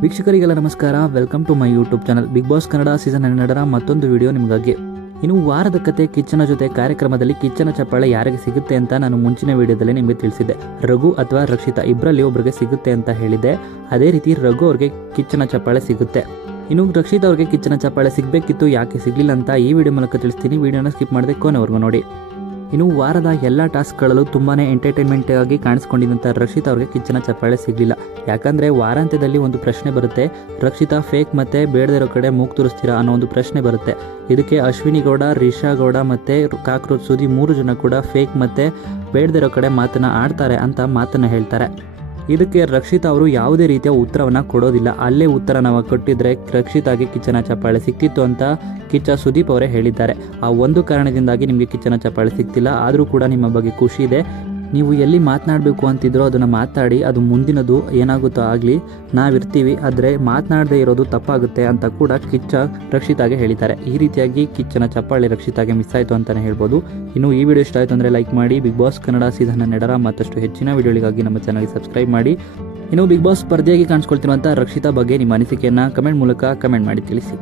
ವೀಕ್ಷಕರಿಗೆಲ್ಲ ನಮಸ್ಕಾರ. Welcome to my YouTube channel Bigg Boss Kannada season 12ರ ಮತ್ತೊಂದು ವಿಡಿಯೋ ನಿಮಗಾಗಿ. ಇನ್ನು ವಾರದ ಕತೆ ಕಿಚ್ಚನ ಜೊತೆ ಕಾರ್ಯಕ್ರಮದಲ್ಲಿ ಕಿಚ್ಚನ ಚಪ್ಪಾಳೆ ಯಾರಿಗೆ ಸಿಗುತ್ತೆ ಅಂತ ನಾನು ಮುಂಚಿನ ವಿಡಿಯೋದಲ್ಲಿ ನಿಮಗೆ ತಿಳಿಸಿದ್ದೆ. ರಘು ಅಥವಾ ರಕ್ಷಿತಾ ಇಬ್ಬರಲ್ಲಿ ಒಬ್ಬರಿಗೆ ಸಿಗುತ್ತೆ ಅಂತ ಹೇಳಿದ್ದೆ. ಅದೇ ರೀತಿ ರಘು ಅವ್ರಿಗೆ ಕಿಚ್ಚನ ಚಪ್ಪಾಳೆ ಸಿಗುತ್ತೆ. ಇನ್ನು ರಕ್ಷಿತಾ ಅವ್ರಿಗೆ ಕಿಚ್ಚನ ಚಪ್ಪಾಳೆ ಸಿಗಬೇಕಿತ್ತು, ಯಾಕೆ ಸಿಗಲಿಲ್ಲ ಅಂತ ಈ ವಿಡಿಯೋ ಮೂಲಕ ತಿಳಿಸ್ತೀನಿ. ವಿಡಿಯೋನ ಸ್ಕಿಪ್ ಮಾಡದೆ ಕೊನೆವರೆಗೂ ನೋಡಿ. ಇನ್ನು ವಾರದ ಎಲ್ಲ ಟಾಸ್ಕ್ಗಳಲ್ಲೂ ತುಂಬಾ ಎಂಟರ್ಟೈನ್ಮೆಂಟ್ ಆಗಿ ಕಾಣಿಸ್ಕೊಂಡಿದ್ದಂಥ ರಕ್ಷಿತಾ ಅವ್ರಿಗೆ ಕಿಚ್ಚನ ಚಪ್ಪಾಳೆ ಸಿಗಲಿಲ್ಲ. ಯಾಕಂದರೆ ವಾರಾಂತ್ಯದಲ್ಲಿ ಒಂದು ಪ್ರಶ್ನೆ ಬರುತ್ತೆ, ರಕ್ಷಿತಾ ಫೇಕ್ ಮತ್ತು ಬೇಡದಿರೋ ಕಡೆ ಮೂಗು ತೋರಿಸ್ತೀರಾ ಅನ್ನೋ ಒಂದು ಪ್ರಶ್ನೆ ಬರುತ್ತೆ. ಇದಕ್ಕೆ ಅಶ್ವಿನಿ ಗೌಡ, ರಿಷಾ ಗೌಡ ಮತ್ತು ಕಾಕ್ರೋಚ್ ಸುದಿ 3 ಜನ ಕೂಡ ಫೇಕ್ ಮತ್ತು ಬೇಡದಿರೋ ಕಡೆ ಮಾತನ್ನು ಆಡ್ತಾರೆ ಅಂತ ಮಾತನ್ನು ಹೇಳ್ತಾರೆ. ಇದಕ್ಕೆ ರಕ್ಷಿತಾ ಅವರು ಯಾವುದೇ ರೀತಿಯ ಉತ್ತರವನ್ನು ಕೊಡೋದಿಲ್ಲ. ಅಲ್ಲೇ ಉತ್ತರ ನಾವು ಕೊಟ್ಟಿದ್ರೆ ರಕ್ಷಿತಾಗೆ ಕಿಚ್ಚನ ಚಪ್ಪಾಳೆ ಸಿಕ್ತಿತ್ತು ಅಂತ ಕಿಚ್ಚ ಸುದೀಪ್ ಅವರೇ ಹೇಳಿದ್ದಾರೆ. ಆ ಒಂದು ಕಾರಣದಿಂದಾಗಿ ನಿಮಗೆ ಕಿಚ್ಚನ ಚಪ್ಪಾಳೆ ಸಿಗ್ತಿಲ್ಲ. ಆದರೂ ಕೂಡ ನಿಮ್ಮ ಬಗ್ಗೆ ಖುಷಿ ಇದೆ. ನೀವು ಎಲ್ಲಿ ಮಾತನಾಡಬೇಕು ಅಂತಿದ್ರೋ ಅದನ್ನು ಮಾತಾಡಿ, ಅದು ಮುಂದಿನದು ಏನಾಗುತ್ತೋ ಆಗಲಿ, ನಾವಿರ್ತೀವಿ. ಆದರೆ ಮಾತನಾಡದೇ ಇರೋದು ತಪ್ಪಾಗುತ್ತೆ ಅಂತ ಕೂಡ ಕಿಚ್ಚ ರಕ್ಷಿತಾಗೆ ಹೇಳಿದ್ದಾರೆ. ಈ ರೀತಿಯಾಗಿ ಕಿಚ್ಚನ ಚಪ್ಪಾಳೆ ರಕ್ಷಿತಾಗೆ ಮಿಸ್ ಆಯಿತು ಅಂತಲೇ ಹೇಳ್ಬೋದು. ಇನ್ನು ಈ ವಿಡಿಯೋ ಇಷ್ಟ ಆಯಿತು ಅಂದರೆ ಲೈಕ್ ಮಾಡಿ. ಬಿಗ್ ಬಾಸ್ ಕನ್ನಡ ಸೀಸನ್ 12ರ ಮತ್ತಷ್ಟು ಹೆಚ್ಚಿನ ವಿಡಿಯೋಗಳಿಗಾಗಿ ನಮ್ಮ ಚಾನಲ್ಗೆ ಸಬ್ಸ್ಕ್ರೈಬ್ ಮಾಡಿ. ಇನ್ನು ಬಿಗ್ ಬಾಸ್ ಸ್ಪರ್ಧೆಯಾಗಿ ಕಾಣಿಸ್ಕೊಳ್ತಿರುವಂಥ ರಕ್ಷಿತಾ ಬಗ್ಗೆ ನಿಮ್ಮ ಅನಿಸಿಕೆಯನ್ನು ಕಮೆಂಟ್ ಮೂಲಕ ಕಮೆಂಟ್ ಮಾಡಿ ತಿಳಿಸಿ.